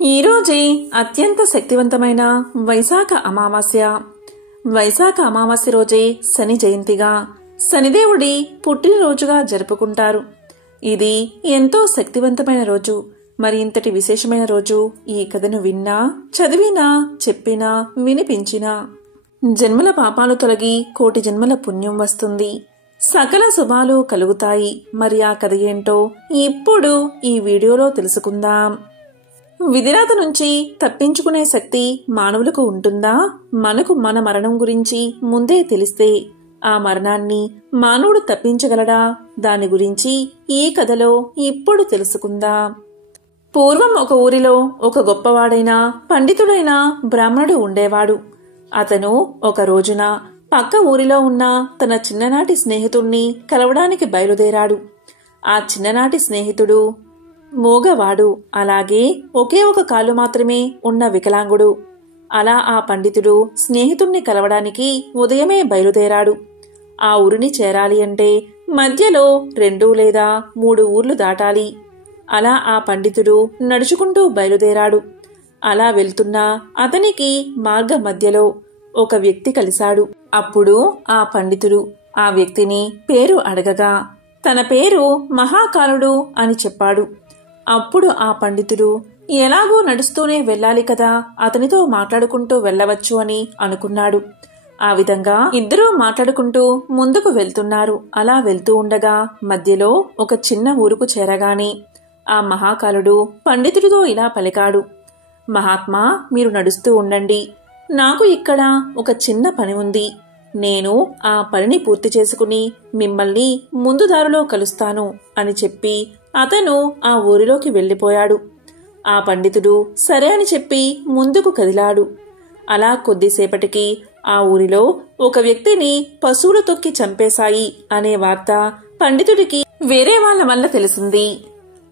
ఈరోజే అత్యంత శక్తివంతమైన వైశాఖ అమావాస్య. వైశాఖ అమావాస్య రోజే శని జయంతిగా, శనిదేవుడి పుట్టినరోజుగా జరుపుకుంటారు. ఇది ఎంతో శక్తివంతమైన రోజు. మరి ఇంతటి విశేషమైన రోజు ఈ కథను విన్నా, చదివినా, చెప్పినా, వినిపించినా జన్మల పాపాలు తొలగి కోటి జన్మల పుణ్యం వస్తుంది, సకల శుభాలు కలుగుతాయి. మరి ఆ కథ ఏంటో ఇప్పుడు ఈ వీడియోలో తెలుసుకుందాం. విధిరాత నుంచి తప్పించుకునే శక్తి మానవులకు ఉంటుందా? మనకు మన మరణం గురించి ముందే తెలిస్తే ఆ మరణాన్ని మానవుడు తప్పించగలడా? దాని గురించి ఈ కథలో ఇప్పుడు తెలుసుకుందాం. పూర్వం ఒక ఊరిలో ఒక గొప్పవాడైన పండితుడైన బ్రాహ్మణుడు ఉండేవాడు. అతను ఒక రోజున పక్క ఊరిలో ఉన్న తన చిన్ననాటి స్నేహితుణ్ణి కలవడానికి బయలుదేరాడు. ఆ చిన్ననాటి స్నేహితుడు మూగవాడు, అలాగే ఒకే ఒక కాలు మాత్రమే ఉన్న వికలాంగుడు. అలా ఆ పండితుడు స్నేహితుణ్ణి కలవడానికి ఉదయమే బయలుదేరాడు. ఆ ఊరిని చేరాలి అంటే మధ్యలో 2 లేదా 3 ఊర్లు దాటాలి. అలా ఆ పండితుడు నడుచుకుంటూ బయలుదేరాడు. అలా వెళ్తున్నా అతనికి మార్గ మధ్యలో ఒక వ్యక్తి కలిశాడు. అప్పుడు ఆ పండితుడు ఆ వ్యక్తిని పేరు అడగగా తన పేరు మహాకాలుడు అని చెప్పాడు. అప్పుడు ఆ పండితుడు ఎలాగో నడుస్తూనే వెళ్ళాలి కదా, అతనితో మాట్లాడుకుంటూ వెళ్ళవచ్చు అని అనుకున్నాడు. ఆ విధంగా ఇద్దరూ మాట్లాడుకుంటూ ముందుకు వెళ్తున్నారు. అలా వెళ్తూ ఉండగా మధ్యలో ఒక చిన్న ఊరుకు చేరగానే ఆ మహాకాలుడు పండితుడితో ఇలా పలికాడు. మహాత్మా, మీరు నడుస్తూ ఉండండి. నాకు ఇక్కడ ఒక చిన్న పని ఉంది. నేను ఆ పనిని పూర్తి చేసుకుని మిమ్మల్ని ముందు దారిలో కలుస్తాను అని చెప్పి అతను ఆ ఊరిలోకి వెళ్లిపోయాడు. ఆ పండితుడు సరే అని చెప్పి ముందుకు కదిలాడు. అలా కొద్దిసేపటికి ఆ ఊరిలో ఒక వ్యక్తిని పశువులు తొక్కి చంపేశాయి అనే వార్త పండితుడికి వేరే వాళ్ల వల్ల తెలిసింది.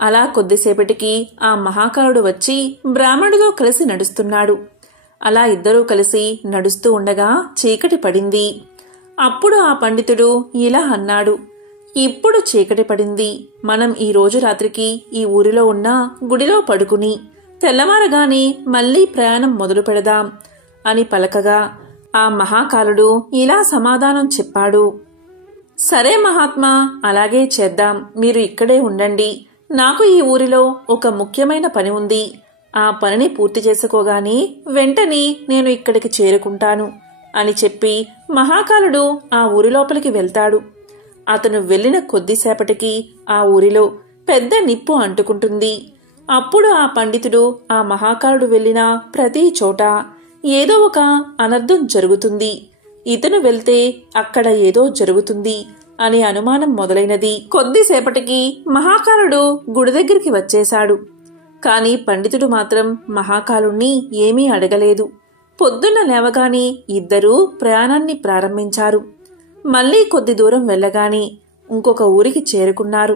అలా కొద్దిసేపటికి ఆ మహాకాలుడు వచ్చి బ్రాహ్మణుడితో కలిసి నడుస్తున్నాడు. అలా ఇద్దరూ కలిసి నడుస్తూ ఉండగా చీకటి పడింది. అప్పుడు ఆ పండితుడు ఇలా అన్నాడు, ఇప్పుడు చీకటి పడింది. మనం ఈ రోజు రాత్రికి ఈ ఊరిలో ఉన్న గుడిలో పడుకుని తెల్లవారగానే మళ్లీ ప్రయాణం మొదలు పెడదాం అని పలకగా ఆ మహాకాలుడు ఇలా సమాధానం చెప్పాడు. సరే మహాత్మా, అలాగే చేద్దాం. మీరు ఇక్కడే ఉండండి. నాకు ఈ ఊరిలో ఒక ముఖ్యమైన పని ఉంది. ఆ పనిని పూర్తి చేసుకోగానే వెంటనే నేను ఇక్కడికి చేరుకుంటాను అని చెప్పి మహాకాలుడు ఆ ఊరి లోపలికి వెళ్తాడు. అతను వెళ్లిన కొద్దిసేపటికి ఆ ఊరిలో పెద్ద నిప్పు అంటుకుంటుంది. అప్పుడు ఆ పండితుడు ఆ మహాకాలుడు వెళ్లిన ప్రతి చోట ఏదో ఒక అనర్థం జరుగుతుంది, ఇతను వెళ్తే అక్కడ ఏదో జరుగుతుంది అనే అనుమానం మొదలైనది. కొద్దిసేపటికి మహాకాలుడు గుడి దగ్గరికి వచ్చేశాడు. కాని పండితుడు మాత్రం మహాకాలుణ్ణి ఏమీ అడగలేదు. పొద్దున్న లేవగానే ఇద్దరూ ప్రయాణాన్ని ప్రారంభించారు. మళ్లీ కొద్ది దూరం వెళ్లగానే ఇంకొక ఊరికి చేరుకున్నారు.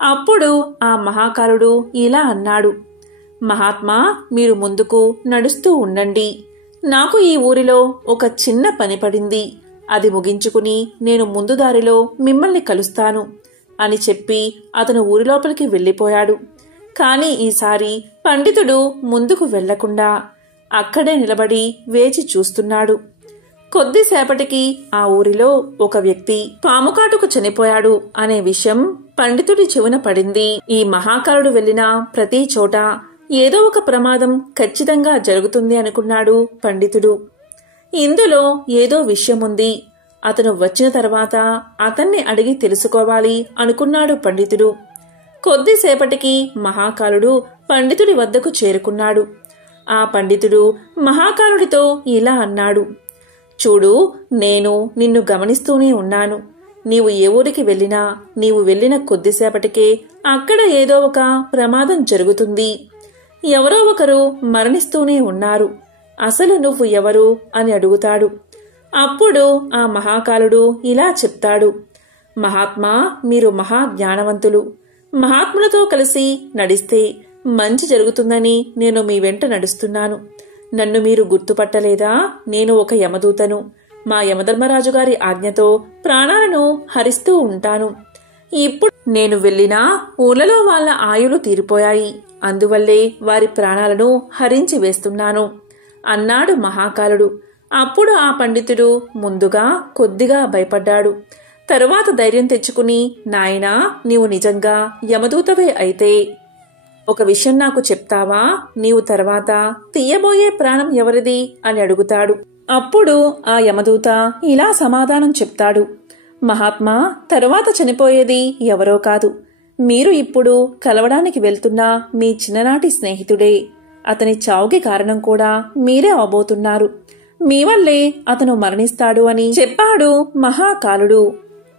అప్పుడు ఆ మహాకాలుడు ఇలా అన్నాడు, మహాత్మా, మీరు ముందుకు నడుస్తూ ఉండండి. నాకు ఈ ఊరిలో ఒక చిన్న పని పడింది. అది ముగించుకుని నేను ముందు దారిలో మిమ్మల్ని కలుస్తాను అని చెప్పి అతను ఊరి లోపలికి వెళ్లిపోయాడు. కాని ఈసారి పండితుడు ముందుకు వెళ్లకుండా అక్కడే నిలబడి వేచి చూస్తున్నాడు. కొద్దిసేపటికి ఆ ఊరిలో ఒక వ్యక్తి పాముకాటుకు చనిపోయాడు అనే విషయం పండితుడి చెవున పడింది. ఈ మహాకాలుడు వెళ్లిన ప్రతి చోట ఏదో ఒక ప్రమాదం ఖచ్చితంగా జరుగుతుంది అనుకున్నాడు పండితుడు. ఇందులో ఏదో విషయముంది. అతను వచ్చిన తర్వాత అతన్ని అడిగి తెలుసుకోవాలి అనుకున్నాడు పండితుడు. కొద్దిసేపటికి మహాకాలుడు పండితుడి వద్దకు చేరుకున్నాడు. ఆ పండితుడు మహాకాలుడితో ఇలా అన్నాడు, చూడు, నేను నిన్ను గమనిస్తూనే ఉన్నాను. నీవు ఏ ఊరికి వెళ్ళినా నీవు వెళ్లిన కొద్దిసేపటికే అక్కడ ఏదో ఒక ప్రమాదం జరుగుతుంది. ఎవరో ఒకరు మరణిస్తూనే ఉన్నారు. అసలు నువ్వు ఎవరు అని అడుగుతాడు. అప్పుడు ఆ మహాకాలుడు ఇలా చెప్తాడు, మహాత్మా, మీరు మహా జ్ఞానవంతులు. మహాత్ములతో కలిసి నడిస్తే మంచి జరుగుతుందని నేను మీ వెంట నడుస్తున్నాను. నన్ను మీరు గుర్తుపట్టలేదా? నేను ఒక యమదూతను. మా యమధర్మరాజు గారి ఆజ్ఞతో ప్రాణాలను హరిస్తూ ఉంటాను. ఇప్పుడు నేను వెళ్ళినా ఊళ్ళలో వాళ్ల ఆయులు తీరిపోయాయి. అందువల్లే వారి ప్రాణాలను హరించి వేస్తున్నాను అన్నాడు మహాకాలుడు. అప్పుడు ఆ పండితుడు ముందుగా కొద్దిగా భయపడ్డాడు. తరువాత ధైర్యం తెచ్చుకుని, నాయనా, నీవు నిజంగా యమదూతవే అయితే ఒక విషయం నాకు చెప్తావా? నీవు తర్వాత తీయబోయే ప్రాణం ఎవరిది అని అడుగుతాడు. అప్పుడు ఆ యమదూత ఇలా సమాధానం చెప్తాడు. మహాత్మా, తరువాత చనిపోయేది ఎవరో కాదు, మీరు ఇప్పుడు కలవడానికి వెళ్తున్న మీ చిన్ననాటి స్నేహితుడే. అతని చావుకి కారణం కూడా మీరే అవబోతున్నారు. మీ వల్లే అతను మరణిస్తాడు అని చెప్పాడు మహాకాలుడు.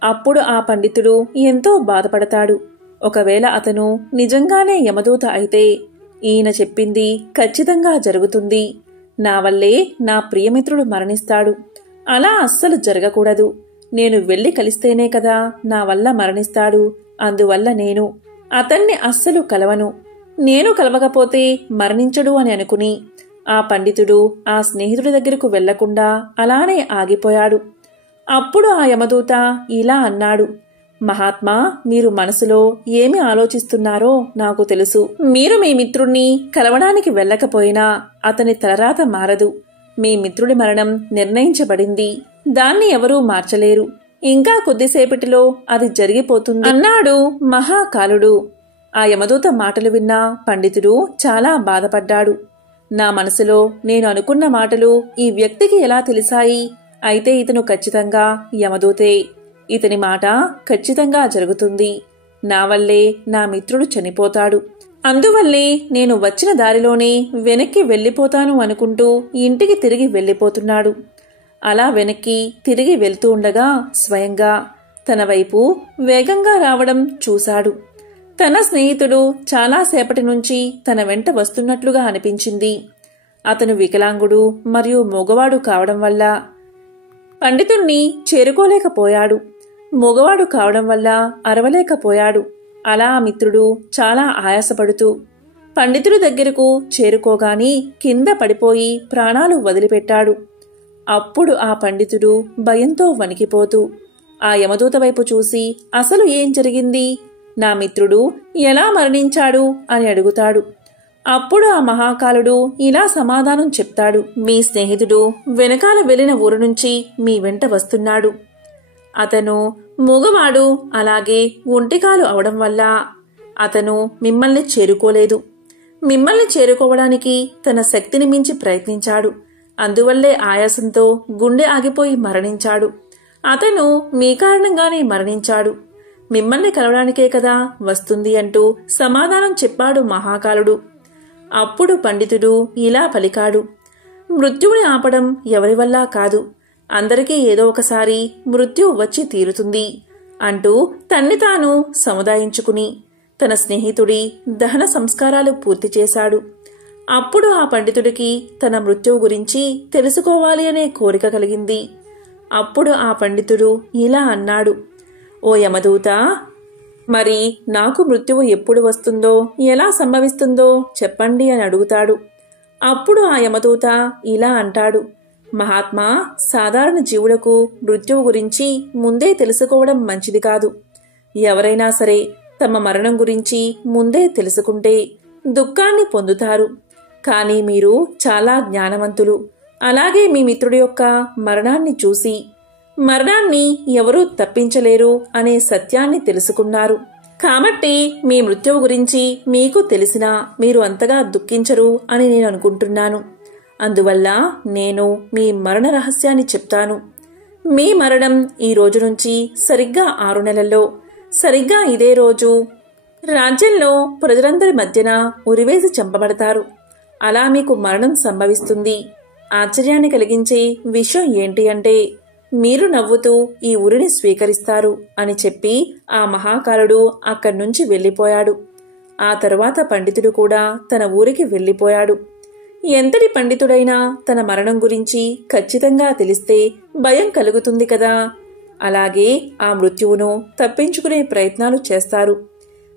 అప్పుడు ఆ పండితుడు ఎంతో బాధపడతాడు. ఒకవేళ అతను నిజంగానే యమదూత అయితే ఈయన చెప్పింది ఖచ్చితంగా జరుగుతుంది. నా వల్లే నా ప్రియమిత్రుడు మరణిస్తాడు. అలా అస్సలు జరగకూడదు. నేను వెళ్లి కలిస్తేనే కదా నా వల్ల మరణిస్తాడు. అందువల్ల నేను అతన్ని అస్సలు కలవను. నేను కలవకపోతే మరణించడు అని అనుకుని ఆ పండితుడు ఆ స్నేహితుడి దగ్గరకు వెళ్లకుండా అలానే ఆగిపోయాడు. అప్పుడు ఆ యమదూత ఇలా అన్నాడు. మహాత్మా, మీరు మనసులో ఏమి ఆలోచిస్తున్నారో నాకు తెలుసు. మీరు మీ మిత్రుణ్ణి కలవడానికి వెళ్ళకపోయినా అతని తలరాత మారదు. మీ మిత్రుడి మరణం నిర్ణయించబడింది. దాన్ని ఎవరూ మార్చలేరు. ఇంకా కొద్దిసేపటిలో అది జరిగిపోతుంది అన్నాడు మహాకాలుడు. ఆ యమదూత మాటలు విన్న పండితుడు చాలా బాధపడ్డాడు. నా మనసులో నేను అనుకున్న మాటలు ఈ వ్యక్తికి ఎలా తెలిసాయి? అయితే ఇతను ఖచ్చితంగా యమదూతే. ఇతని మాట ఖచ్చితంగా జరుగుతుంది. నా వల్లే నా మిత్రుడు చనిపోతాడు. అందువల్లే నేను వచ్చిన దారిలోనే వెనక్కి వెళ్లిపోతాను అనుకుంటూ ఇంటికి తిరిగి వెళ్లిపోతున్నాడు. అలా వెనక్కి తిరిగి వెళ్తూ ఉండగా స్వయంగా తన వైపు వేగంగా రావడం చూశాడు. తన స్నేహితుడు చాలాసేపటి నుంచి తన వెంట వస్తున్నట్లుగా అనిపించింది. అతను వికలాంగుడు మరియు మగవాడు కావడం వల్ల పండితుణ్ణి చేరుకోలేకపోయాడు. మగవాడు కావడం వల్ల అరవలేకపోయాడు. అలా ఆ మిత్రుడు చాలా ఆయాసపడుతూ పండితుడి దగ్గరకు చేరుకోగాని కింద పడిపోయి ప్రాణాలు వదిలిపెట్టాడు. అప్పుడు ఆ పండితుడు భయంతో వణికిపోతూ ఆ యమదూత వైపు చూసి, అసలు ఏం జరిగింది? నా మిత్రుడు ఎలా మరణించాడు అని అడుగుతాడు. అప్పుడు ఆ మహాకాలుడు ఇలా సమాధానం చెప్తాడు. మీ స్నేహితుడు వెనకాల వెళ్లిన ఊరు నుంచి మీ వెంట వస్తున్నాడు. అతను మూగవాడు, అలాగే ఒంటికాలు అవడం వల్ల అతను మిమ్మల్ని చేరుకోలేదు. మిమ్మల్ని చేరుకోవడానికి తన శక్తిని మించి ప్రయత్నించాడు. అందువల్లే ఆయాసంతో గుండె ఆగిపోయి మరణించాడు. అతను మీ కారణంగానే మరణించాడు. మిమ్మల్ని కలవడానికే కదా వస్తుంది అంటూ సమాధానం చెప్పాడు మహాకాలుడు. అప్పుడు పండితుడు ఇలా పలికాడు. మృత్యువుని ఆపడం ఎవరి వల్ల కాదు. అందరికీ ఏదో ఒకసారి మృత్యు వచ్చి తీరుతుంది అంటూ తన్ని తాను సముదాయించుకుని తన స్నేహితుడి దహన సంస్కారాలు పూర్తి చేశాడు. అప్పుడు ఆ పండితుడికి తన మృత్యువు గురించి తెలుసుకోవాలి అనే కోరిక కలిగింది. అప్పుడు ఆ పండితుడు ఇలా అన్నాడు. ఓ యమదూత, మరి నాకు మృత్యువు ఎప్పుడు వస్తుందో, ఎలా సంభవిస్తుందో చెప్పండి అని అడుగుతాడు. అప్పుడు ఆ యమదూత ఇలా అంటాడు. మహాత్మా, సాధారణ జీవులకు మృత్యువు గురించి ముందే తెలుసుకోవడం మంచిది కాదు. ఎవరైనా సరే తమ మరణం గురించి ముందే తెలుసుకుంటే దుఃఖాన్ని పొందుతారు. కానీ మీరు చాలా జ్ఞానవంతులు. అలాగే మీ మిత్రుడి యొక్క మరణాన్ని చూసి మరణాన్ని ఎవరూ తప్పించలేరు అనే సత్యాన్ని తెలుసుకున్నారు. కాబట్టి మీ మృత్యువు గురించి మీకు తెలిసినా మీరు అంతగా దుఃఖించరు అని నేను అనుకుంటున్నాను. అందువల్ల నేను మీ మరణ రహస్యాన్ని చెప్తాను. మీ మరణం ఈ రోజు నుంచి సరిగ్గా 6 నెలల్లో సరిగ్గా ఇదే రోజు రాజ్యంలో ప్రజలందరి మధ్యన ఉరివేసి చంపబడతారు. అలా మీకు మరణం సంభవిస్తుంది. ఆశ్చర్యాన్ని కలిగించే విషయం ఏంటి అంటే మీరు నవ్వుతూ ఈ ఉరిని స్వీకరిస్తారు అని చెప్పి ఆ మహాకాలుడు అక్కడి నుంచి వెళ్లిపోయాడు. ఆ తరువాత పండితుడు కూడా తన ఊరికి వెళ్లిపోయాడు. ఎంతటి పండితుడైనా తన మరణం గురించి ఖచ్చితంగా తెలిస్తే భయం కలుగుతుంది కదా. అలాగే ఆ మృత్యువును తప్పించుకునే ప్రయత్నాలు చేస్తారు.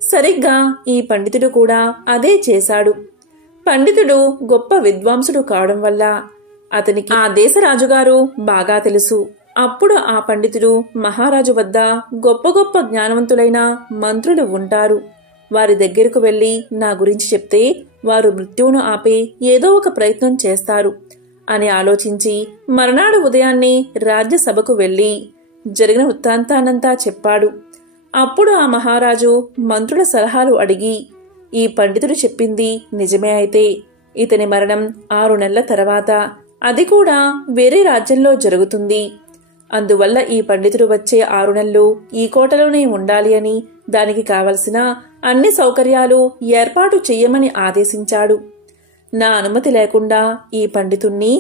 సరిగ్గా ఈ పండితుడు కూడా అదే చేశాడు. పండితుడు గొప్ప విద్వాంసుడు కావడం వల్ల అతనికి ఆ దేశ రాజుగారు బాగా తెలుసు. అప్పుడు ఆ పండితుడు మహారాజు వద్ద గొప్ప గొప్ప జ్ఞానవంతులైన మంత్రులు ఉంటారు. వారి దగ్గరకు వెళ్లి నా గురించి చెప్తే వారు మృత్యువును ఆపే ఏదో ఒక ప్రయత్నం చేస్తారు అని ఆలోచించి మరునాడు ఉదయాన్నే రాజ్యసభకు వెళ్లి జరిగిన వృత్తాంతానంతా చెప్పాడు. అప్పుడు ఆ మహారాజు మంత్రుల సలహాలు అడిగి ఈ పండితుడు చెప్పింది నిజమే అయితే ఇతని మరణం 6 నెలల తర్వాత, అది కూడా వేరే రాజ్యంలో జరుగుతుంది. అందువల్ల ఈ పండితుడు వచ్చే 6 నెలలు ఈ కోటలోనే ఉండాలి అని, దానికి కావలసిన అన్ని సౌకర్యాలు ఏర్పాటు చెయ్యమని ఆదేశించాడు. నా అనుమతి లేకుండా ఈ పండితుణ్ణి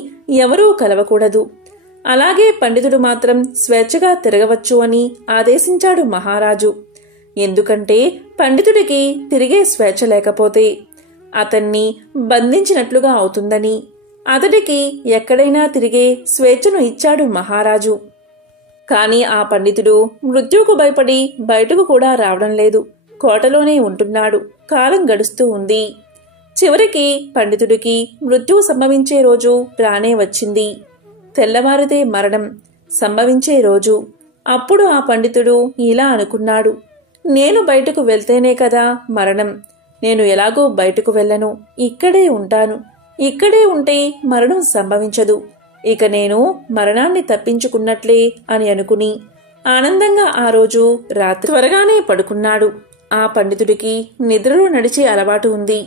ఎవరూ కలవకూడదు. అలాగే పండితుడు మాత్రం స్వేచ్ఛగా తిరగవచ్చు అని ఆదేశించాడు మహారాజు. ఎందుకంటే పండితుడికి తిరిగే స్వేచ్ఛ లేకపోతే అతన్ని బంధించినట్లుగా అవుతుందని అతడికి ఎక్కడైనా తిరిగే స్వేచ్ఛను ఇచ్చాడు మహారాజు. కాని ఆ పండితుడు మృత్యువుకు భయపడి బయటకు కూడా రావడం లేదు. కోటలోనే ఉంటున్నాడు. కాలం గడుస్తూ ఉంది. చివరికి పండితుడికి మృత్యువు సంభవించే రోజు రానే వచ్చింది. తెల్లవారితే మరణం సంభవించే రోజు. అప్పుడు ఆ పండితుడు ఇలా అనుకున్నాడు, నేను బయటకు వెళ్తేనే కదా మరణం. నేను ఎలాగో బయటకు వెళ్ళను, ఇక్కడే ఉంటాను. ఇక్కడే ఉంటే మరణం సంభవించదు. ఇక నేను మరణాన్ని తప్పించుకున్నట్లే అని అనుకుని ఆనందంగా ఆ రోజు రాత్రి త్వరగానే పడుకున్నాడు. ఆ పండితుడికి నిద్రలో నడిచే అలవాటు ఉంది.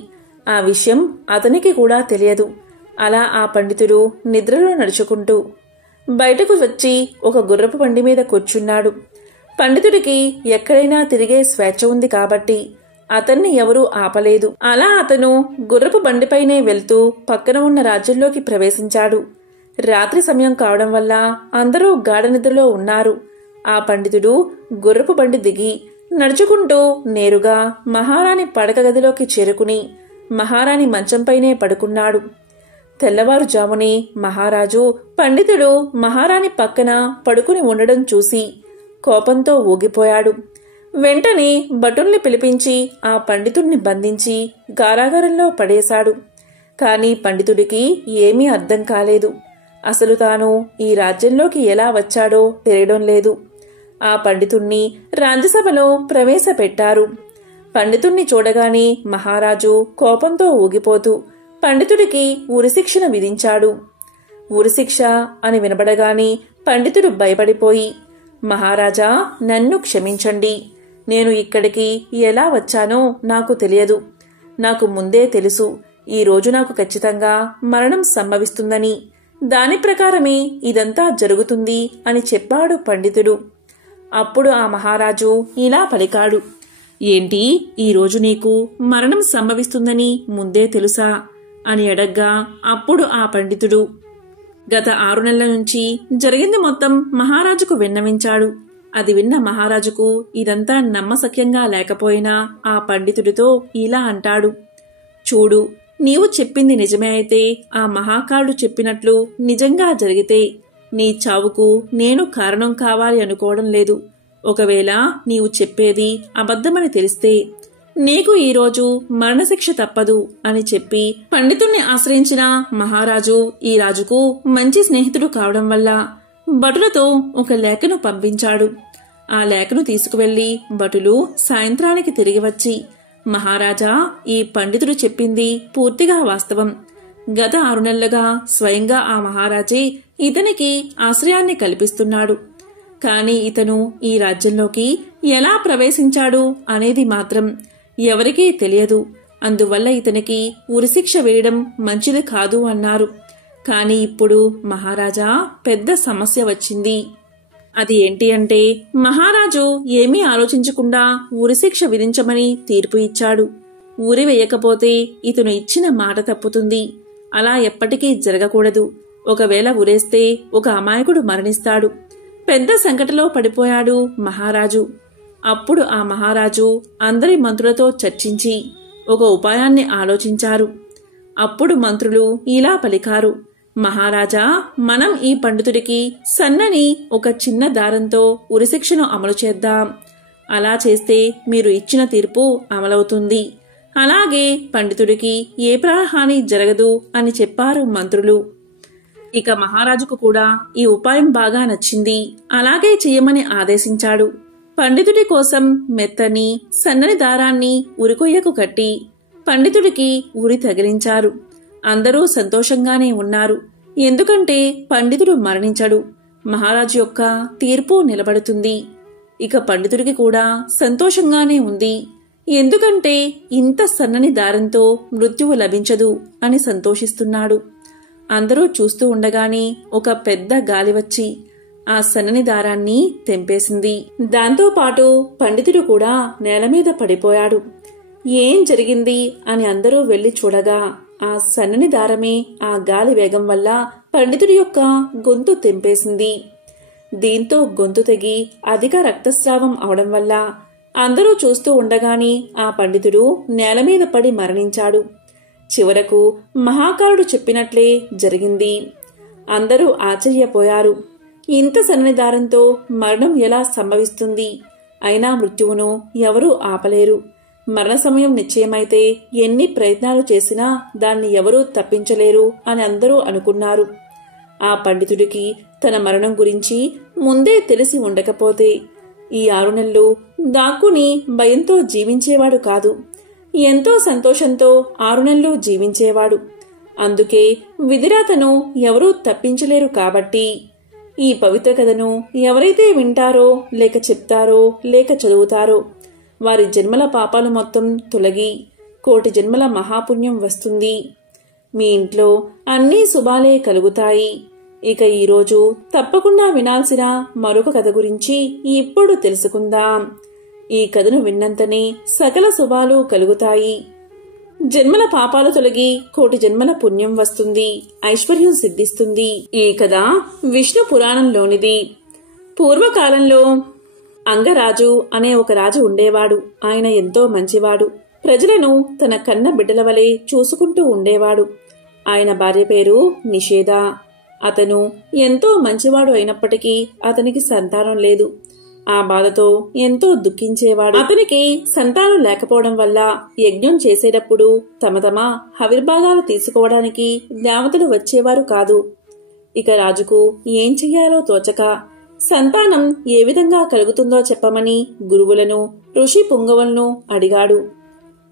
ఆ విషయం అతనికి కూడా తెలియదు. అలా ఆ పండితుడు నిద్రలో నడుచుకుంటూ బయటకు వచ్చి ఒక గుర్రపు బండి మీద కూర్చున్నాడు. పండితుడికి ఎక్కడైనా తిరిగే స్వేచ్ఛ ఉంది కాబట్టి అతన్ని ఎవరూ ఆపలేదు. అలా అతను గుర్రపు బండిపైనే వెళ్తూ పక్కన ఉన్న రాజ్యంలోకి ప్రవేశించాడు. రాత్రి సమయం కావడం వల్ల అందరూ గాఢ నిద్రలో ఉన్నారు. ఆ పండితుడు గుర్రపు బండి దిగి నడుచుకుంటూ నేరుగా మహారాణి పడక గదిలోకి చేరుకుని మహారాణి మంచంపైనే పడుకున్నాడు. తెల్లవారుజామునే మహారాజు పండితుడు మహారాణి పక్కన పడుకుని ఉండడం చూసి కోపంతో ఊగిపోయాడు. వెంటనే భటుల్ని పిలిపించి ఆ పండితుణ్ణి బంధించి కారాగారంలో పడేశాడు. కాని పండితుడికి ఏమీ అర్థం కాలేదు. అసలు తాను ఈ రాజ్యంలోకి ఎలా వచ్చాడో తెలియడం లేదు. ఆ పండితుణ్ణి రాజ్యసభలో ప్రవేశపెట్టారు. పండితుణ్ణి చూడగానే మహారాజు కోపంతో ఊగిపోతూ పండితుడికి ఉరిశిక్షను విధించాడు. ఉరిశిక్ష అని వినబడగానే పండితుడు భయపడిపోయి, మహారాజా, నన్ను క్షమించండి. నేను ఇక్కడికి ఎలా వచ్చానో నాకు తెలియదు. నాకు ముందే తెలుసు ఈ రోజు నాకు ఖచ్చితంగా మరణం సంభవిస్తుందని. దాని ప్రకారమే ఇదంతా జరుగుతుంది అని చెప్పాడు పండితుడు. అప్పుడు ఆ మహారాజు ఇలా పలికాడు, ఏంటి, ఈరోజు నీకు మరణం సంభవిస్తుందని ముందే తెలుసా అని అడగ్గా అప్పుడు ఆ పండితుడు గత 6 నెలల నుంచి జరిగింది మొత్తం మహారాజుకు విన్నవించాడు. అది విన్న మహారాజుకు ఇదంతా నమ్మశక్యంగా లేకపోయినా ఆ పండితుడితో ఇలా అంటాడు, చూడు, నీవు చెప్పింది నిజమే అయితే, ఆ మహాకాలుడు చెప్పినట్లు నిజంగా జరిగితే నీ చావుకు నేను కారణం కావాలి అనుకోవడం లేదు. ఒకవేళ నీవు చెప్పేది అబద్ధమని తెలిస్తే నీకు ఈరోజు మరణశిక్ష తప్పదు అని చెప్పి పండితుణ్ణి ఆశ్రయించిన మహారాజు ఈ రాజుకు మంచి స్నేహితుడు కావడం వల్ల భటులతో ఒక లేఖను పంపించాడు. ఆ లేఖను తీసుకువెళ్లి భటులు సాయంత్రానికి తిరిగి వచ్చి, మహారాజా, ఈ పండితుడు చెప్పింది పూర్తిగా వాస్తవం. గత 6 నెలలుగా స్వయంగా ఆ మహారాజే ఇతనికి ఆశ్రయాన్ని కల్పిస్తున్నాడు. కాని ఇతను ఈ రాజ్యంలోకి ఎలా ప్రవేశించాడు అనేది మాత్రం ఎవరికీ తెలియదు. అందువల్ల ఇతనికి ఉరిశిక్ష వేయడం మంచిది కాదు అన్నారు. కాని ఇప్పుడు మహారాజా, పెద్ద సమస్య వచ్చింది. అది ఏంటి అంటే, మహారాజు ఏమీ ఆలోచించకుండా ఉరిశిక్ష విధించమని తీర్పు ఇచ్చాడు. ఉరి వేయకపోతే ఇతను ఇచ్చిన మాట తప్పుతుంది. అలా ఎప్పటికీ జరగకూడదు. ఒకవేళ ఉరేస్తే ఒక అమాయకుడు మరణిస్తాడు. పెద్ద సంకటలో పడిపోయాడు మహారాజు. అప్పుడు ఆ మహారాజు అందరి మంత్రులతో చర్చించి ఒక ఉపాయాన్ని ఆలోచించారు. అప్పుడు మంత్రులు ఇలా పలికారు, మహారాజా, మనం ఈ పండితుడికి సన్నని ఒక చిన్న దారంతో ఉరిశిక్షను అమలు చేద్దాం. అలా చేస్తే మీరు ఇచ్చిన తీర్పు అమలవుతుంది. అలాగే పండితుడికి ఏ ప్రాణహాని జరగదు అని చెప్పారు మంత్రులు. ఇక మహారాజుకు కూడా ఈ ఉపాయం బాగా నచ్చింది. అలాగే చెయ్యమని ఆదేశించాడు. పండితుడి కోసం మెత్తని సన్నని దారాన్ని ఉరికొయ్యకు కట్టి పండితుడికి ఉరి తగిలించారు. అందరూ సంతోషంగానే ఉన్నారు. ఎందుకంటే పండితుడు మరణించడు, మహారాజు యొక్క తీర్పు నిలబడుతుంది. ఇక పండితుడికి కూడా సంతోషంగానే ఉంది. ఎందుకంటే ఇంత సన్నని దారంతో మృత్యువు లభించదు అని సంతోషిస్తున్నాడు. అందరూ చూస్తూ ఉండగానే ఒక పెద్ద గాలి వచ్చి ఆ సన్నని దారాన్ని తెంపేసింది. దాంతోపాటు పండితుడు కూడా నేలమీద పడిపోయాడు. ఏం జరిగింది అని అందరూ వెళ్లి చూడగా ఆ సన్నని దారమే ఆ గాలి వేగం వల్ల పండితుడి యొక్క గొంతు తెంపేసింది. దీంతో గొంతు తెగి అధిక రక్తస్రావం అవడం వల్ల అందరూ చూస్తూ ఉండగానే ఆ పండితుడు నేలమీద పడి మరణించాడు. చివరకు మహాకాలుడు చెప్పినట్లే జరిగింది. అందరూ ఆశ్చర్యపోయారు. ఇంత సన్నని దారంతో మరణం ఎలా సంభవిస్తుంది? అయినా మృత్యువును ఎవరూ ఆపలేరు. మరణ సమయం నిశ్చయమైతే ఎన్ని ప్రయత్నాలు చేసినా దాన్ని ఎవరూ తప్పించలేరు అని అందరూ అనుకున్నారు. ఆ పండితుడికి తన మరణం గురించి ముందే తెలిసి ఉండకపోతే ఈ 6 నెలలు దాక్కుని భయంతో జీవించేవాడు కాదు. ఎంతో సంతోషంతో 6 నెలలు జీవించేవాడు. అందుకే విధిరాతను ఎవరూ తప్పించలేరు. కాబట్టి ఈ పవిత్ర కథను ఎవరైతే వింటారో, లేక చెప్తారో, లేక చదువుతారో వారి జన్మల పాపాలు మొత్తం తొలగి 1,000,000 జన్మల మహాపుణ్యం వస్తుంది. మీ ఇంట్లో అన్నీ శుభాలే కలుగుతాయి. ఇక ఈరోజు తప్పకుండా వినాల్సిన మరొక కథ గురించి ఇప్పుడు తెలుసుకుందాం. ఈ కథను విన్నంతనే సకల శుభాలు కలుగుతాయి. జన్మల పాపాలు తొలగి 1,000,000 జన్మల పుణ్యం వస్తుంది, ఐశ్వర్యం సిద్ధిస్తుంది. ఈ కథ విష్ణు పురాణంలోనిది. పూర్వకాలంలో అంగరాజు అనే ఒక రాజు ఉండేవాడు. ఆయన ఎంతో మంచివాడు. ప్రజలను తన కన్న బిడ్డల వలె చూసుకుంటూ ఉండేవాడు. ఆయన భార్య పేరు నిషేధ. అతను ఎంతో మంచివాడు అయినప్పటికీ అతనికి సంతానం లేదు. ఆ బాధతో ఎంతో దుఃఖించేవాడు. అతనికి సంతానం లేకపోవడం వల్ల యజ్ఞం చేసేటప్పుడు తమ హవిర్భాగాలు తీసుకోవడానికి దేవతలు వచ్చేవారు కాదు. ఇక రాజుకు ఏం చెయ్యాలో తోచక సంతానం ఏ విధంగా కలుగుతుందో చెప్పమని గురువులను, ఋషి పుంగవులను అడిగాడు.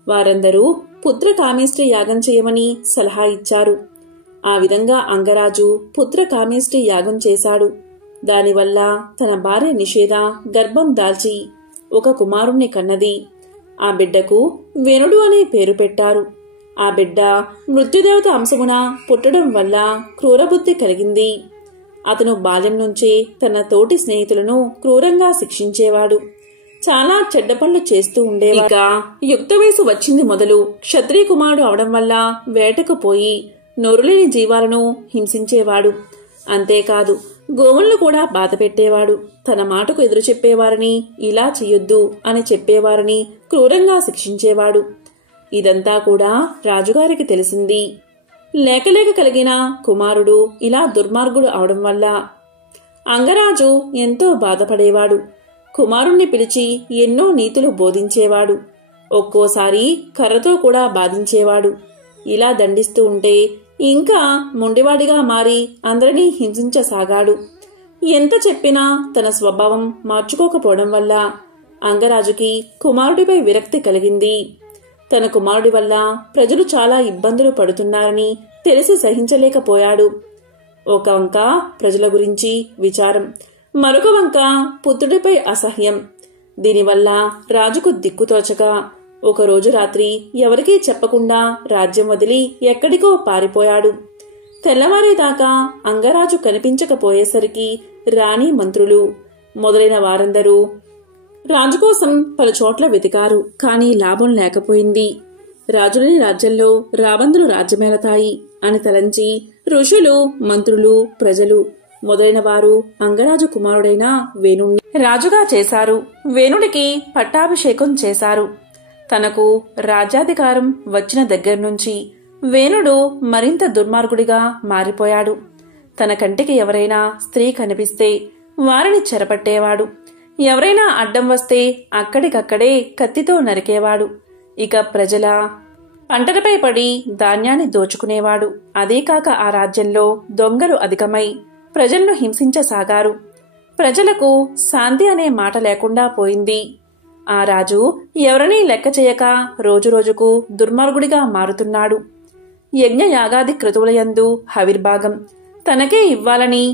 వారందరూ పుత్ర కామేష్టి యాగం చేయమని సలహా ఇచ్చారు. ఆ విధంగా అంగరాజు పుత్ర కామేష్టి యాగం చేశాడు. దానివల్ల తన భార్య నిషేధ గర్భం దాల్చి ఒక కుమారుణ్ణి కన్నది. ఆ బిడ్డకు వేణుడు అనే పేరు పెట్టారు. ఆ బిడ్డ మృత్యుదేవత అంశమున పుట్టడం వల్ల క్రూరబుద్ధి కలిగింది. అతను బాల్యం నుంచే తన తోటి స్నేహితులను క్రూరంగా శిక్షించేవాడు. చాలా చెడ్డ పనులు చేస్తూ ఉండేవాడు. ఇక యుక్త వయసు వచ్చింది మొదలు క్షత్రియ కుమారుడు అవడం వల్ల వేటకు పోయి నోరులేని జీవాలను హింసించేవాడు. అంతేకాదు గోవులను కూడా బాధ పెట్టేవాడు. తన మాటకు ఎదురు చెప్పేవారిని ఇలా చెయ్యొద్దు అని చెప్పేవారిని క్రూరంగా శిక్షించేవాడు. ఇదంతా కూడా రాజుగారికి తెలిసింది. లేకలేక కలిగిన కుమారుడు ఇలా దుర్మార్గుడు అవడం వల్ల అంగరాజు ఎంతో బాధపడేవాడు. కుమారుణ్ణి పిలిచి ఎన్నో నీతులు బోధించేవాడు. ఒక్కోసారి కర్రతో కూడా బాధించేవాడు. ఇలా దండిస్తూ ఉంటే ఇంకా మొండివాడిగా మారి అందరినీ హింసించసాగాడు. ఎంత చెప్పినా తన స్వభావం మార్చుకోకపోవడం వల్ల అంగరాజుకి కుమారుడిపై విరక్తి కలిగింది. తన కుమారుడి వల్ల ప్రజలు చాలా ఇబ్బందులు పడుతున్నారని తెలిసి సహించలేకపోయాడు. ఒక వంక ప్రజల గురించి విచారం, మరొక వంక పుత్రుడిపై అసహ్యం. దీనివల్ల రాజుకు దిక్కుతోచక ఒకరోజు రాత్రి ఎవరికీ చెప్పకుండా రాజ్యం వదిలి ఎక్కడికో పారిపోయాడు. తెల్లవారేదాకా అంగరాజు కనిపించకపోయేసరికి రాణి, మంత్రులు మొదలైన వారందరూ రాజుకోసం పలు చోట్ల వెతికారు. కాని లాభం లేకపోయింది. రాజులేని రాజ్యంలో రాబందులు రాజ్యమేలతాయి అని తలంచి ఋషులు, మంత్రులు, ప్రజలు మొదలైన వారు అంగరాజు కుమారుడైన వేణుణ్ణి రాజుగా చేశారు. వేణుడికి పట్టాభిషేకం చేశారు. తనకు రాజ్యాధికారం వచ్చిన దగ్గర్నుంచి వేణుడు మరింత దుర్మార్గుడిగా మారిపోయాడు. తన కంటికి ఎవరైనా స్త్రీ కనిపిస్తే వారిని చెరపట్టేవాడు. ఎవరైనా అడ్డం వస్తే అక్కడికక్కడే కత్తితో నరికేవాడు. ఇక ప్రజల పంటలపై పడి ధాన్యాన్ని దోచుకునేవాడు. అదే కాక ఆ రాజ్యంలో దొంగలు అధికమై ప్రజలను హింసించసాగారు. ప్రజలకు శాంతి అనే మాట లేకుండా పోయింది. ఆ రాజు ఎవరినీ లెక్క చేయక రోజురోజుకు దుర్మార్గుడిగా మారుతున్నాడు. యజ్ఞయాగాది క్రతువులయందు హవిర్భాగం తనకే ఇవ్వాలని,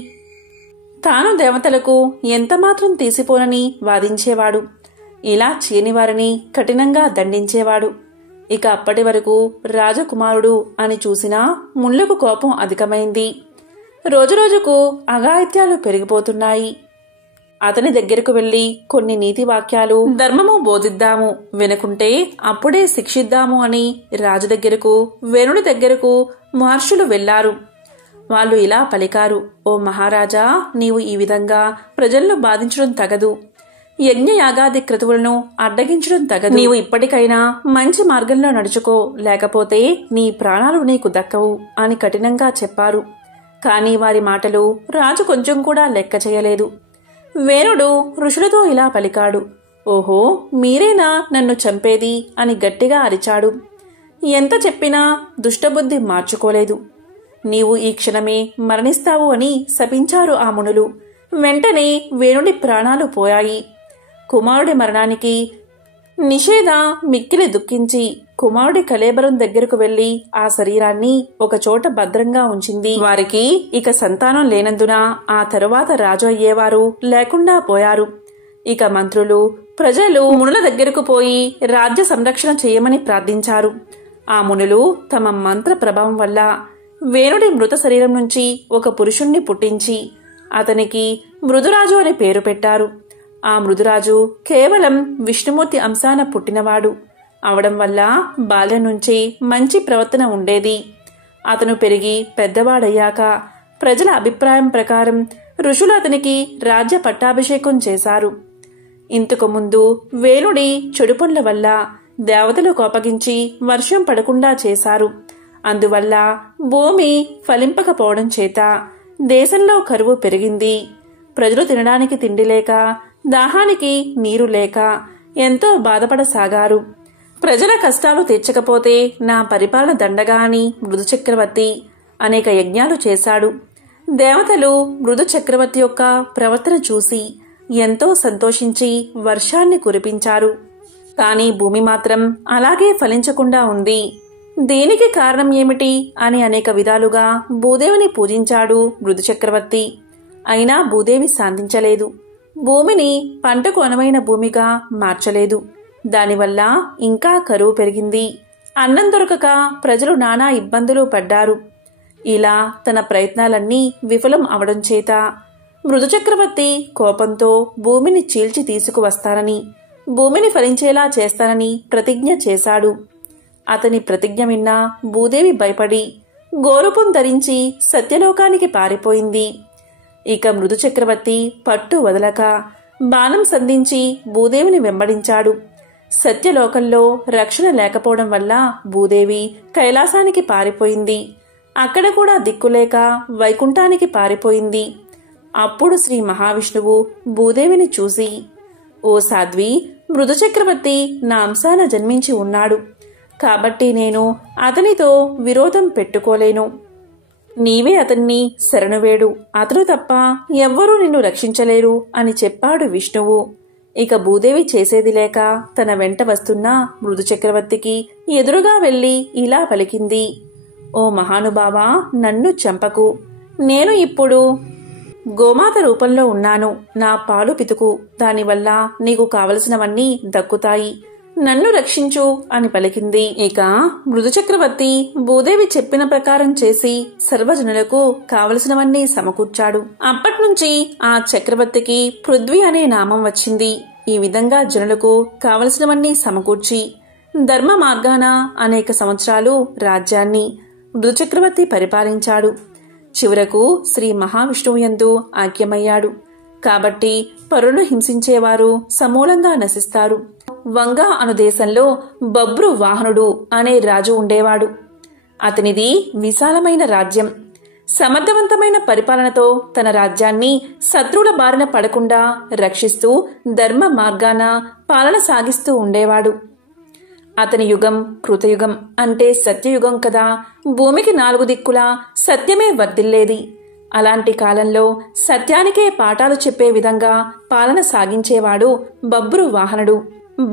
తాను దేవతలకు ఎంతమాత్రం తీసిపోనని వాదించేవాడు. ఇలా చేయనివారిని కఠినంగా దండించేవాడు. ఇక అప్పటి వరకు రాజకుమారుడు అని చూసినా ముళ్లకు కోపం అధికమైంది. రోజురోజుకు అఘాయిత్యాలు పెరిగిపోతున్నాయి. అతని దగ్గరకు వెళ్లి కొన్ని నీతి వాక్యాలు, ధర్మము బోధిద్దాము, వినకుంటే అప్పుడే శిక్షిద్దాము అని రాజు దగ్గరకు, వేణుడి దగ్గరకు మహర్షులు వెళ్లారు. వాళ్ళు ఇలా పలికారు: ఓ మహారాజా, నీవు ఈ విధంగా ప్రజలను బాధించడం తగదు. యజ్ఞయాగాది క్రతువులను అడ్డగించడం తగదు. నీవు ఇప్పటికైనా మంచి మార్గంలో నడుచుకో, లేకపోతే నీ ప్రాణాలు నీకు దక్కవు అని కఠినంగా చెప్పారు. కాని వారి మాటలు రాజు కొంచెం కూడా లెక్క చేయలేదు. వేణుడు ఋషులతో ఇలా పలికాడు: ఓహో, మీరేనా నన్ను చంపేది అని గట్టిగా అరిచాడు. ఎంత చెప్పినా దుష్టబుద్ధి మార్చుకోలేదు. నీవు ఈ క్షణమే మరణిస్తావు అని శపించారు ఆ మునులు. వెంటనే వేణుడి ప్రాణాలు పోయాయి. కుమారుడి మరణానికి నిషేధ మిక్కిలి దుఃఖించి కుమారుడి కళేబరం దగ్గరకు వెళ్లి ఆ శరీరాన్ని ఒకచోట భద్రంగా ఉంచింది. వారికి ఇక సంతానం లేనందున ఆ తరువాత రాజు అయ్యేవారు లేకుండా పోయారు. ఇక మంత్రులు, ప్రజలు మునుల దగ్గరకు పోయి రాజ్య సంరక్షణ చేయమని ప్రార్థించారు. ఆ మునులు తమ మంత్ర ప్రభావం వల్ల వేణుడి మృత శరీరం నుంచి ఒక పురుషుణ్ణి పుట్టించి అతనికి మృదురాజు అని పేరు పెట్టారు. ఆ మృదురాజు కేవలం విష్ణుమూర్తి అంశాన పుట్టినవాడు అవడం వల్ల బాల్యం నుంచి మంచి ప్రవర్తన ఉండేది. అతను పెరిగి పెద్దవాడయ్యాక ప్రజల అభిప్రాయం ప్రకారం ఋషులు అతనికి రాజ్య పట్టాభిషేకం చేశారు. ఇంతకు ముందు వేణుడి చెడు పనుల వల్ల దేవతలు కోపగించి వర్షం పడకుండా చేశారు. అందువల్ల భూమి ఫలింపకపోవడం చేత దేశంలో కరువు పెరిగింది. ప్రజలు తినడానికి తిండి లేక, దాహానికి నీరు లేక ఎంతో బాధపడసాగారు. ప్రజల కష్టాలు తీర్చకపోతే నా పరిపాలన దండగా అని మృదు చక్రవర్తి అనేక యజ్ఞాలు చేశాడు. దేవతలు మృదు చక్రవర్తి యొక్క ప్రవర్తన చూసి ఎంతో సంతోషించి వర్షాన్ని కురిపించారు. కాని భూమి మాత్రం అలాగే ఫలించకుండా ఉంది. దీనికి కారణం ఏమిటి అని అనేక విధాలుగా భూదేవిని పూజించాడు మృదు చక్రవర్తి. అయినా భూదేవి శాంతించలేదు. భూమిని పంటకు అనువైన భూమిగా మార్చలేదు. దానివల్ల ఇంకా కరువు పెరిగింది. అన్నం దొరకక ప్రజలు నానా ఇబ్బందులు పడ్డారు. ఇలా తన ప్రయత్నాలన్నీ విఫలం అవడం చేత మృదు చక్రవర్తి కోపంతో భూమిని చీల్చి తీసుకువస్తానని, భూమిని ఫలించేలా చేస్తానని ప్రతిజ్ఞ చేశాడు. అతని ప్రతిజ్ఞ విన్న భూదేవి భయపడి గోరుపుం ధరించి సత్యలోకానికి పారిపోయింది. ఇక మృదు చక్రవర్తి పట్టు వదలక బాణం సంధించి భూదేవిని వెంబడించాడు. సత్యలోకంలో రక్షణ లేకపోవడం వల్ల భూదేవి కైలాసానికి పారిపోయింది. అక్కడ కూడా దిక్కులేక వైకుంఠానికి పారిపోయింది. అప్పుడు శ్రీ మహావిష్ణువు భూదేవిని చూసి, ఓ సాధ్వి, మృదు చక్రవర్తి నా అంశాన జన్మించి ఉన్నాడు. కాబట్టి నేను అతనితో విరోధం పెట్టుకోలేను. నీవే అతన్ని శరణువేడు, అతను తప్ప ఎవ్వరూ నిన్ను రక్షించలేరు అని చెప్పాడు విష్ణువు. ఇక భూదేవి చేసేది లేక తన వెంట వస్తున్న మృదు చక్రవర్తికి ఎదురుగా వెళ్లి ఇలా పలికింది: ఓ మహానుభావా, నన్ను చంపకు. నేను ఇప్పుడు గోమాత రూపంలో ఉన్నాను. నా పాలు పితుకు, దానివల్ల నీకు కావలసినవన్నీ దక్కుతాయి. నన్ను రక్షించు అని పలికింది. ఇక మృదు చక్రవర్తి భూదేవి చెప్పిన ప్రకారం చేసి సర్వజనులకు కావలసినవన్నీ సమకూర్చాడు. అప్పట్నుంచి ఆ చక్రవర్తికి పృథ్వీ అనే నామం వచ్చింది. ఈ విధంగా జనులకు కావలసినవన్నీ సమకూర్చి ధర్మ మార్గాన అనేక సంవత్సరాలు రాజ్యాన్ని మృదు చక్రవర్తి పరిపాలించాడు. చివరకు శ్రీ మహావిష్ణువు యందు ఐక్యమయ్యాడు. కాబట్టి పరులను హింసించేవారు సమూలంగా నశిస్తారు. వంగా అను దేశంలో బబ్రు వాహనుడు అనే రాజు ఉండేవాడు. అతనిది విశాలమైన రాజ్యం. సమర్థవంతమైన పరిపాలనతో తన రాజ్యాన్ని శత్రువుల బారిన పడకుండా రక్షిస్తూ ధర్మ మార్గాన పాలన సాగిస్తూ ఉండేవాడు. అతని యుగం కృతయుగం అంటే సత్యయుగం కదా. భూమికి 4 దిక్కులా సత్యమే వర్ధిల్లేది. అలాంటి కాలంలో సత్యానికే పాఠాలు చెప్పే విధంగా పాలన సాగించేవాడు బభ్రువాహనుడు.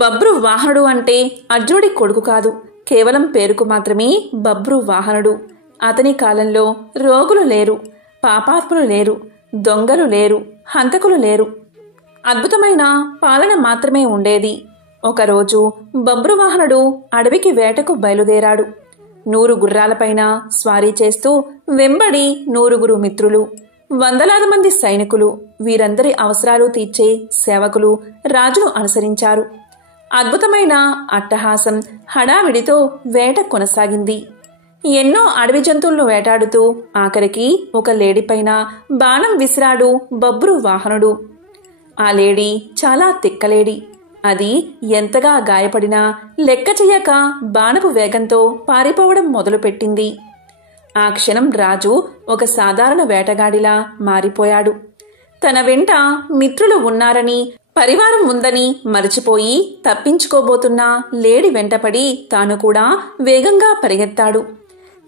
బభ్రువాహనుడు అంటే అర్జునుడి కొడుకు కాదు, కేవలం పేరుకు మాత్రమే బభ్రువాహనుడు. అతని కాలంలో రోగులు లేరు, పాపాత్ములు లేరు, దొంగలు లేరు, హంతకులు లేరు. అద్భుతమైన పాలన మాత్రమే ఉండేది. ఒకరోజు బభ్రువాహనుడు అడవికి వేటకు బయలుదేరాడు. 100 గుర్రాలపైన స్వారీ చేస్తూ వెంబడి 100 మిత్రులు, వందలాది మంది సైనికులు, వీరందరి అవసరాలు తీర్చే సేవకులు రాజును అనుసరించారు. అద్భుతమైన అట్టహాసం, హడావిడితో వేట కొనసాగింది. ఎన్నో అడవి జంతువులను వేటాడుతూ ఆఖరికి ఒక లేడీపైన బాణం విసిరాడు బభ్రువాహనుడు. ఆ లేడీ చాలా తిక్కలేడి. అది ఎంతగా గాయపడినా లెక్క చెయ్యక బాణపు వేగంతో పారిపోవడం మొదలుపెట్టింది. ఆ క్షణం రాజు ఒక సాధారణ వేటగాడిలా మారిపోయాడు. తన వెంట మిత్రులు ఉన్నారని, పరివారం ఉందని మరచిపోయి తప్పించుకోబోతున్న లేడి వెంటపడి తాను కూడా వేగంగా పరిగెత్తాడు.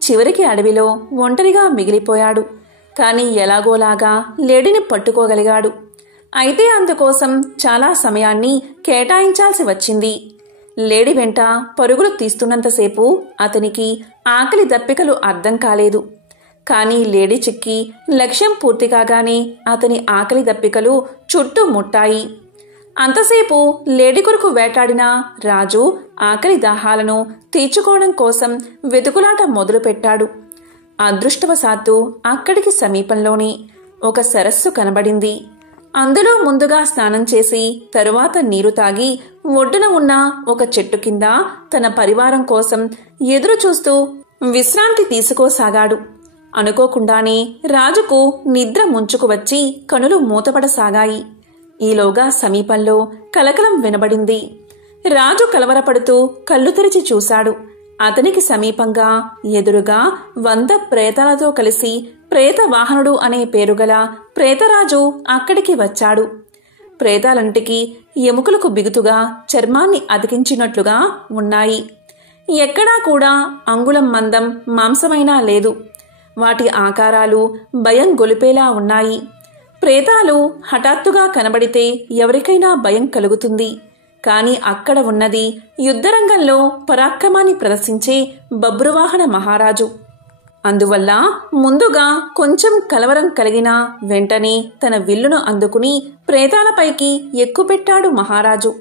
చివరికి అడవిలో ఒంటరిగా మిగిలిపోయాడు. కాని ఎలాగోలాగా లేడిని పట్టుకోగలిగాడు. అయితే అందుకోసం చాలా సమయాన్ని కేటాయించాల్సి వచ్చింది. లేడి వెంట పరుగులు తీస్తున్నంతసేపు అతనికి ఆకలి దప్పికలు అర్థం కాలేదు. కానీ లేడి చిక్కి లక్ష్యం పూర్తి కాగానే అతని ఆకలి దప్పికలు చుట్టుముట్టాయి. అంతసేపు లేడి కొరకు వేటాడిన రాజు ఆకలి దాహాలను తీర్చుకోవడం కోసం వెతుకులాట మొదలుపెట్టాడు. అదృష్టవశాత్తు అక్కడికి సమీపంలోనే ఒక సరస్సు కనబడింది. అందులో ముందుగా స్నానం చేసి తరువాత నీరు తాగి ఒడ్డున ఉన్న ఒక చెట్టు కింద తన పరివారం కోసం ఎదురు చూస్తూ విశ్రాంతి తీసుకోసాగాడు. అనుకోకుండానే రాజుకు నిద్ర ముంచుకు వచ్చి కనులు మూతపడసాగాయి. ఈలోగా సమీపంలో కలకలం వినబడింది. రాజు కలవరపడుతూ కళ్ళు తెరిచి చూశాడు. అతనికి సమీపంగా ఎదురుగా 100 ప్రేతాలతో కలిసి ప్రేతవాహనుడు అనే పేరుగల ప్రేతరాజు అక్కడికి వచ్చాడు. ప్రేతాలంటికి ఎముకలకు బిగుతుగా చర్మాన్ని అతికించినట్లుగా ఉన్నాయి. ఎక్కడా కూడా అంగుళం మందం మాంసమైనా లేదు. వాటి ఆకారాలు భయం గొలిపేలా ఉన్నాయి. ప్రేతాలు హఠాత్తుగా కనబడితే ఎవరికైనా భయం కలుగుతుంది. కాని అక్కడ ఉన్నది యుద్ధరంగంలో పరాక్రమాన్ని ప్రదర్శించే బభ్రువాహన మహారాజు. అందువల్ల ముందుగా కొంచెం కలవరం కలిగిన వెంటనే తన విల్లును అందుకుని ప్రేతాలపైకి ఎక్కుపెట్టాడు మహారాజు.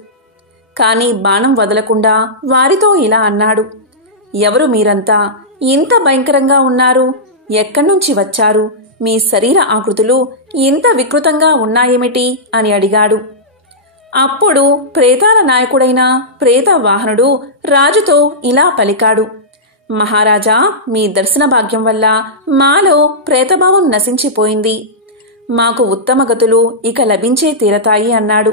కాని బాణం వదలకుండా వారితో ఇలా అన్నాడు. ఎవరు మీరంతా? ఇంత భయంకరంగా ఉన్నారు. ఎక్కడ్నుంచి వచ్చారు? మీ శరీర ఆకృతులు ఇంత వికృతంగా ఉన్నాయేమిటి అని అడిగాడు. అప్పుడు ప్రేతాల నాయకుడైన ప్రేతవాహనుడు రాజుతో ఇలా పలికాడు. మహారాజా, మీ దర్శన భాగ్యం వల్ల మాలో ప్రేతభావం నశించిపోయింది. మాకు ఉత్తమ గతులు ఇక లభించే తీరతాయి అన్నాడు.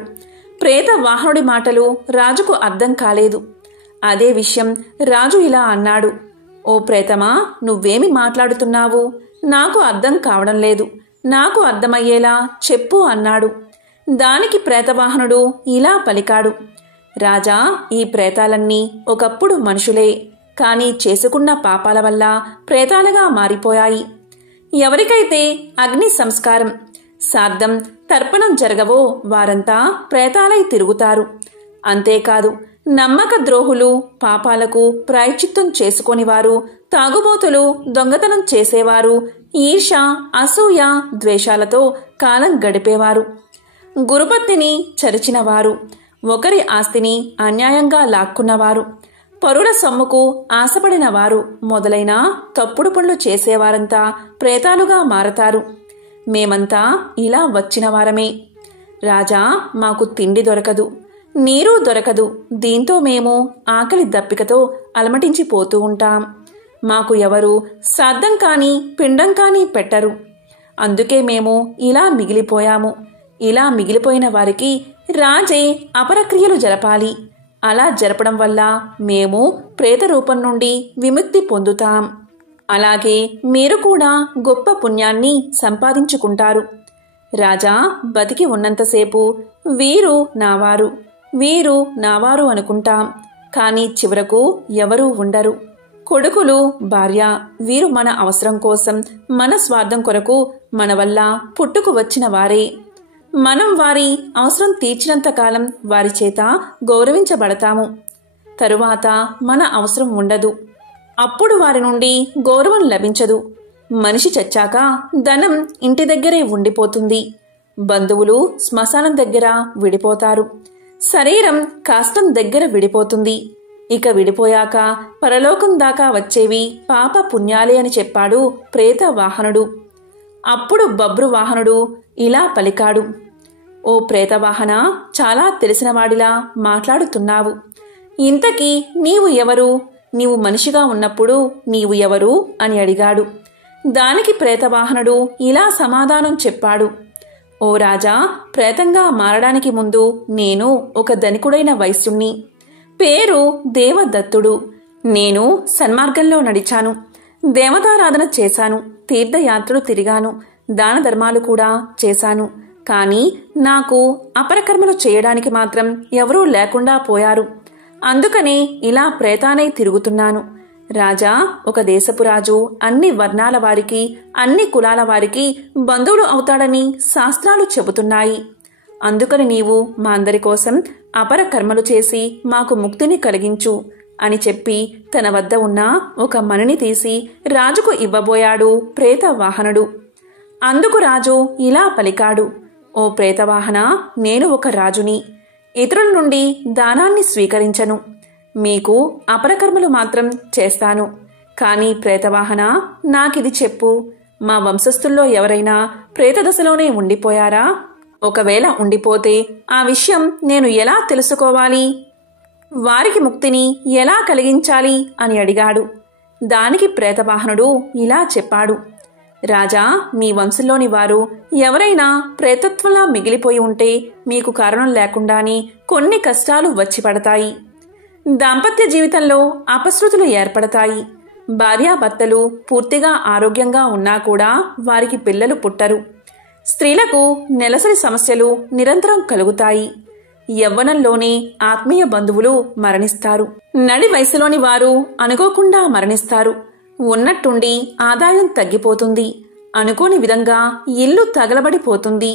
ప్రేతవాహనుడి మాటలు రాజుకు అర్థం కాలేదు. అదే విషయం రాజు ఇలా అన్నాడు. ఓ ప్రేతమా, నువ్వేమి మాట్లాడుతున్నావు? నాకు అర్థం కావడం లేదు. నాకు అర్థమయ్యేలా చెప్పు అన్నాడు. దానికి ప్రేతవాహనుడు ఇలా పలికాడు. రాజా, ఈ ప్రేతాలన్నీ ఒకప్పుడు మనుషులే. కాని చేసుకున్న పాపాల వల్ల ప్రేతాలుగా మారిపోయాయి. ఎవరికైతే అగ్ని సంస్కారం, శ్రాద్ధం, తర్పణం జరగవో వారంతా ప్రేతాలై తిరుగుతారు. అంతేకాదు, నమ్మక ద్రోహులు, పాపాలకు ప్రాయశ్చిత్తం చేసుకొనివారు, తాగుబోతులు, దొంగతనం చేసేవారు, ఈర్ష, అసూయ, ద్వేషాలతో కాలం గడిపేవారు, గురుపత్నిని చరిచినవారు, ఒకరి ఆస్తిని అన్యాయంగా లాక్కున్నవారు, పరుల సొమ్ముకు ఆశపడిన వారు మొదలైన తప్పుడు పనులు చేసేవారంతా ప్రేతాలుగా మారతారు. మేమంతా ఇలా వచ్చిన వారమే. రాజా, మాకు తిండి దొరకదు, నీరు దొరకదు. దీంతో మేము ఆకలి దప్పికతో అలమటించిపోతూ ఉంటాం. మాకు ఎవరు శ్రాద్ధం కాని పిండం కాని పెట్టరు. అందుకే మేము ఇలా మిగిలిపోయాము. ఇలా మిగిలిపోయిన వారికి రాజే అపరక్రియలు జరపాలి. అలా జరపడం వల్ల మేము ప్రేత రూపం నుండి విముక్తి పొందుతాం. అలాగే మీరు కూడా గొప్ప పుణ్యాన్ని సంపాదించుకుంటారు. రాజా, బతికి ఉన్నంతసేపు వీరు నావారు, వీరు నావారు అనుకుంటాం. కానీ చివరకు ఎవరూ ఉండరు. కొడుకులు, భార్య వీరు మన అవసరం కోసం, మన స్వార్థం కొరకు మన వల్ల పుట్టుకు వచ్చిన వారే. మనం వారి అవసరం తీర్చినంత కాలం వారి చేత గౌరవించబడతాము. తరువాత మన అవసరం ఉండదు. అప్పుడు వారి నుండి గౌరవం లభించదు. మనిషి చచ్చాక ధనం ఇంటి దగ్గరే ఉండిపోతుంది. బంధువులు శ్మశానం దగ్గర విడిపోతారు. శరీరం కాష్టం దగ్గర విడిపోతుంది. ఇక విడిపోయాక పరలోకం దాకా వచ్చేవి పాప పుణ్యాలే అని చెప్పాడు ప్రేత వాహనుడు. అప్పుడు బబ్రువాహనుడు ఇలా పలికాడు, ఓ ప్రేతవాహన, చాలా తెలిసినవాడిలా మాట్లాడుతున్నావు. ఇంతకీ నీవు ఎవరు? నీవు మనిషిగా ఉన్నప్పుడు నీవు ఎవరు అని అడిగాడు. దానికి ప్రేతవాహనుడు ఇలా సమాధానం చెప్పాడు, ఓ రాజా, ప్రేతంగా మారడానికి ముందు నేను ఒక ధనికుడైన వైశ్యుణ్ణి. పేరు దేవదత్తుడు. నేను సన్మార్గంలో నడిచాను, దేవతారాధన చేశాను, తీర్థయాత్రలు తిరిగాను, దాన ధర్మాలు కూడా చేశాను. కానీ నాకు అపరకర్మలు చేయడానికి మాత్రం ఎవరూ లేకుండా పోయారు. అందుకనే ఇలా ప్రేతానై తిరుగుతున్నాను. రాజా, ఒక దేశపు రాజు అన్ని వర్ణాల వారికి, అన్ని కులాల వారికి బంధువులు అవుతాడని శాస్త్రాలు చెబుతున్నాయి. అందుకని నీవు మా అందరి కోసం అపర కర్మలు చేసి మాకు ముక్తిని కలిగించు అని చెప్పి తన వద్ద ఉన్న ఒక మణిని తీసి రాజుకు ఇవ్వబోయాడు ప్రేతవాహనుడు. అందుకు రాజు ఇలా పలికాడు, ఓ ప్రేతవాహన, నేను ఒక రాజుని. ఇతరుల నుండి దానాన్ని స్వీకరించను. మీకు అపరకర్మలు మాత్రం చేస్తాను. కానీ ప్రేతవాహన, నాకిది చెప్పు, మా వంశస్థుల్లో ఎవరైనా ప్రేతదశలోనే ఉండిపోయారా? ఒకవేళ ఉండిపోతే ఆ విషయం నేను ఎలా తెలుసుకోవాలి? వారికి ముక్తిని ఎలా కలిగించాలి అని అడిగాడు. దానికి ప్రేతవాహనుడు ఇలా చెప్పాడు, రాజా, మీ వంశంలోని వారు ఎవరైనా ప్రేతత్వంలా మిగిలిపోయి ఉంటే మీకు కారణం లేకుండానే కొన్ని కష్టాలు వచ్చి పడతాయి. దాంపత్య జీవితంలో అపశృతులు ఏర్పడతాయి. భార్యాభర్తలు పూర్తిగా ఆరోగ్యంగా ఉన్నా కూడా వారికి పిల్లలు పుట్టరు. స్త్రీలకు నెలసరి సమస్యలు నిరంతరం కలుగుతాయి. యవ్వనంలోనే ఆత్మీయ బంధువులు మరణిస్తారు. నడి వయసులోని వారు అనుకోకుండా మరణిస్తారు. ఉన్నట్టుండి ఆదాయం తగ్గిపోతుంది. అనుకోని విధంగా ఇల్లు తగలబడిపోతుంది.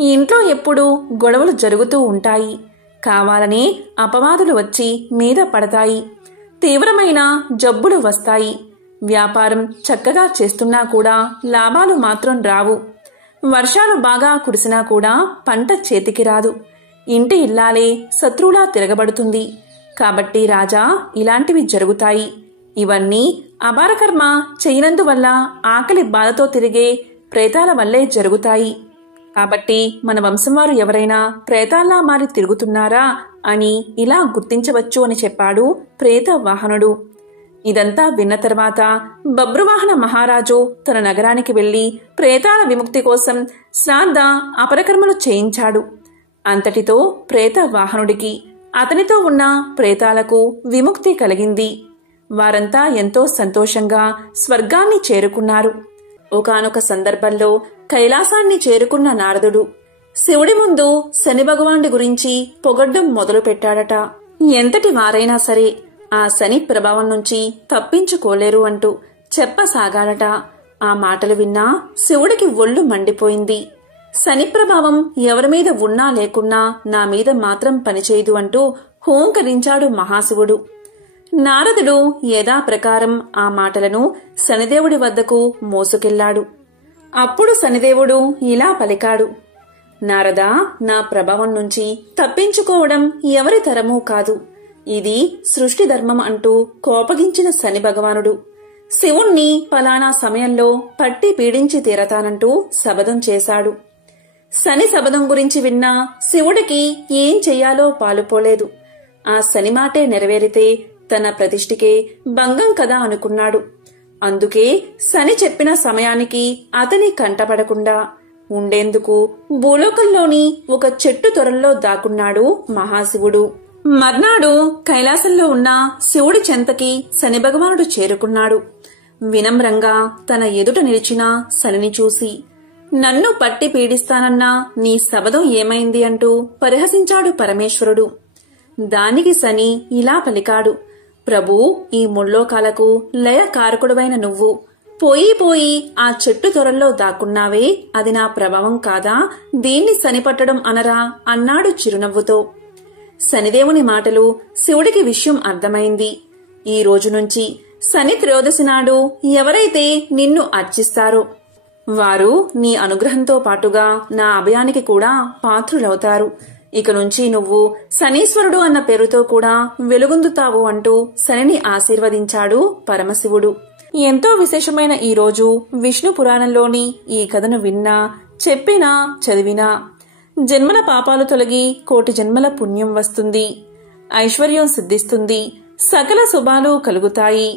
ఇంట్లో ఎప్పుడూ గొడవలు జరుగుతూ ఉంటాయి. కావాలనే అపవాదులు వచ్చి మీద పడతాయి. తీవ్రమైన జబ్బులు వస్తాయి. వ్యాపారం చక్కగా చేస్తున్నా కూడా లాభాలు మాత్రం రావు. వర్షాలు బాగా కురిసినా కూడా పంట చేతికి రాదు. ఇంటి ఇల్లాలే శత్రువులా తిరగబడుతుంది. కాబట్టి రాజా, ఇలాంటివి జరుగుతాయి. ఇవన్నీ అపారకర్మ చేయనందువల్ల ఆకలి బాధతో తిరిగే ప్రేతాల వల్లే జరుగుతాయి. కాబట్టి మన వంశం వారు ఎవరైనా ప్రేతాల్లా మారి తిరుగుతున్నారా అని ఇలా గుర్తించవచ్చు అని చెప్పాడు ప్రేతవాహనుడు. ఇదంతా విన్న తర్వాత బబ్రువాహన మహారాజు తన నగరానికి వెళ్లి ప్రేతాల విముక్తి కోసం శ్రాద్ధ అపరకర్మలు చేయించాడు. అంతటితో ప్రేతవాహనుడికి, అతనితో ఉన్న ప్రేతాలకు విముక్తి కలిగింది. వారంతా ఎంతో సంతోషంగా స్వర్గాన్ని చేరుకున్నారు. ఒకానొక సందర్భంలో కైలాసాన్ని చేరుకున్న నారదుడు శివుడి ముందు శని భగవానుడి గురించి పొగడ్డం మొదలుపెట్టాడట. ఎంతటి వారైనా సరే ఆ శని ప్రభావం నుంచి తప్పించుకోలేరు అంటూ చెప్పసాగాడట. ఆ మాటలు విన్నా శివుడికి ఒళ్ళు మండిపోయింది. శని ప్రభావం ఎవరి మీద ఉన్నా లేకున్నా నా మీద మాత్రం పనిచేయదు అంటూ హూంకరించాడు మహాశివుడు. నారదుడు యథాప్రకారం ఆ మాటలను శనిదేవుడి వద్దకు మోసుకెళ్లాడు. అప్పుడు శనిదేవుడు ఇలా పలికాడు, నారదా, నా ప్రభావం నుంచి తప్పించుకోవడం ఎవరి తరమూ కాదు. ఇది సృష్టి ధర్మం అంటూ కోపగించిన శని భగవానుడు శివుణ్ణి పలానా సమయంలో పట్టి పీడించి తీరతానంటూ శపథం చేశాడు. శని శపథం గురించి విన్నా శివుడికి ఏం చెయ్యాలో పాలుపోలేదు. ఆ శని మాటే నెరవేరితే తన ప్రతిష్ఠికే భంగం కదా అనుకున్నాడు. అందుకే శని చెప్పిన సమయానికి అతని కంటపడకుండా ఉండేందుకు భూలోకంలోని ఒక చెట్టు తొరల్లో దాక్కున్నాడు మహాశివుడు. మర్నాడు కైలాసంలో ఉన్న శివుడి చెంతకి శని భగవానుడు చేరుకున్నాడు. వినమ్రంగా తన ఎదుట నిలిచిన శనిని చూసి, నన్ను పట్టి పీడిస్తానన్నా నీ శపథం ఏమైంది అంటూ పరిహసించాడు పరమేశ్వరుడు. దానికి శని ఇలా పలికాడు, ప్రభూ, ఈ ముల్లోకాలకు లయ కారకుడవైన నువ్వు పోయి పోయి ఆ చెట్టు తొరల్లో దాక్కున్నావే, అది నా ప్రభావం కాదా? దీన్ని శనిపట్టడం అనరా అన్నాడు చిరునవ్వుతో. శనిదేవుని మాటలు శివుడికి విషయం అర్థమైంది. ఈ రోజు నుంచి శని త్రయోదశి నాడు ఎవరైతే నిన్ను అర్చిస్తారో వారు నీ అనుగ్రహంతో పాటుగా నా అభయానికి కూడా పాత్రులవుతారు. ఇక నుంచి నువ్వు శనీశ్వరుడు అన్న పేరుతో కూడా వెలుగొందుతావు అంటూ శనిని ఆశీర్వదించాడు పరమశివుడు. ఎంతో విశేషమైన ఈ రోజు విష్ణు పురాణంలోని ఈ కథను విన్నా, చెప్పినా, చదివినా జన్మల పాపాలు తొలగి కోటి జన్మల పుణ్యం వస్తుంది, ఐశ్వర్యం సిద్ధిస్తుంది, సకల శుభాలు కలుగుతాయి.